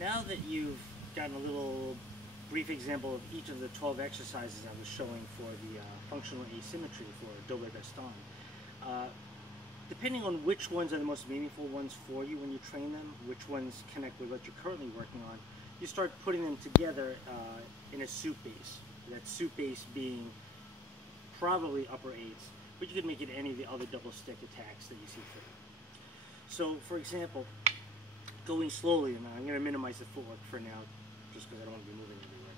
Now that you've gotten a little brief example of each of the 12 exercises I was showing for the functional asymmetry for Do Re Gaston, depending on which ones are the most meaningful ones for you when you train them, which ones connect with what you're currently working on, you start putting them together in a soup base. That soup base being probably upper eights, but you could make it any of the other double stick attacks that you see fit. So, for example, going slowly, and I'm going to minimize the footwork for now, just because I don't want to be moving everywhere.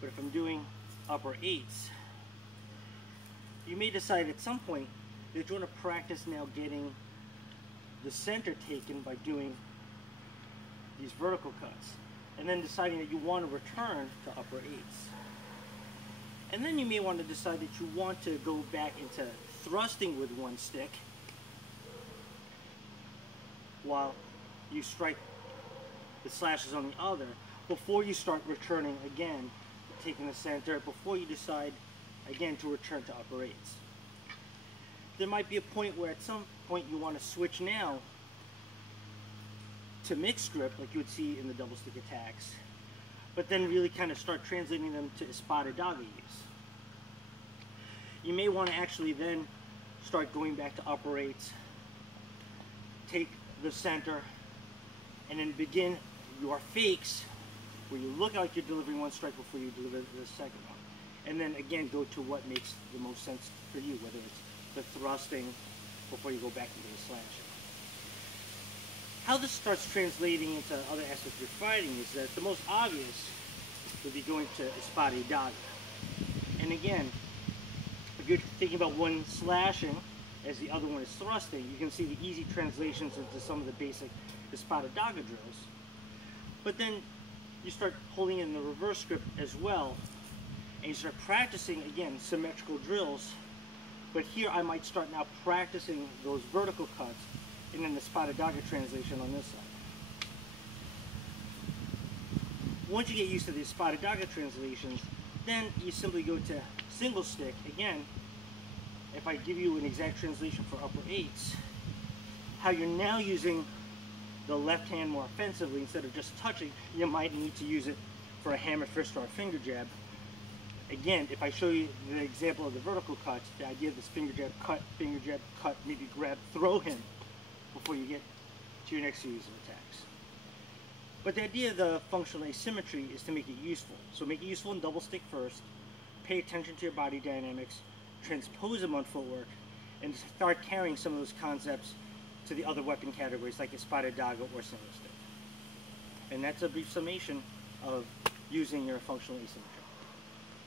But if I'm doing upper eights, you may decide at some point that you want to practice now getting the center taken by doing these vertical cuts, and then deciding that you want to return to upper eights. And then you may want to decide that you want to go back into thrusting with one stick while you strike the slashes on the other before you start returning again, taking the center, before you decide again to return to upper eights. There might be a point where at some point you want to switch now to mixed grip like you would see in the double stick attacks, but then really kind of start translating them to Espada Daga use. You may want to actually then start going back to upper eights, take the center, and then begin your fakes where you look like you're delivering one strike before you deliver the second one. And then again go to what makes the most sense for you, whether it's the thrusting before you go back into the slashing. How this starts translating into other aspects of your fighting is that the most obvious would be going to Espada Daga. And again, if you're thinking about one slashing as the other one is thrusting, you can see the easy translations into some of the basic Espada Daga drills. But then you start pulling in the reverse grip as well, and you start practicing, again, symmetrical drills. But here I might start now practicing those vertical cuts and then the Espada Daga translation on this side. Once you get used to the Espada Daga translations, then you simply go to single stick. Again, if I give you an exact translation for upper eights, how you're now using the left hand more offensively instead of just touching, you might need to use it for a hammer fist or a finger jab. Again, if I show you the example of the vertical cuts, the idea of this finger jab, cut, maybe grab, throw him before you get to your next series of attacks. But the idea of the functional asymmetry is to make it useful. So make it useful in double stick first, pay attention to your body dynamics, transpose them on footwork, and start carrying some of those concepts to the other weapon categories like Espada Daga or single stick. And that's a brief summation of using your functional asymmetry.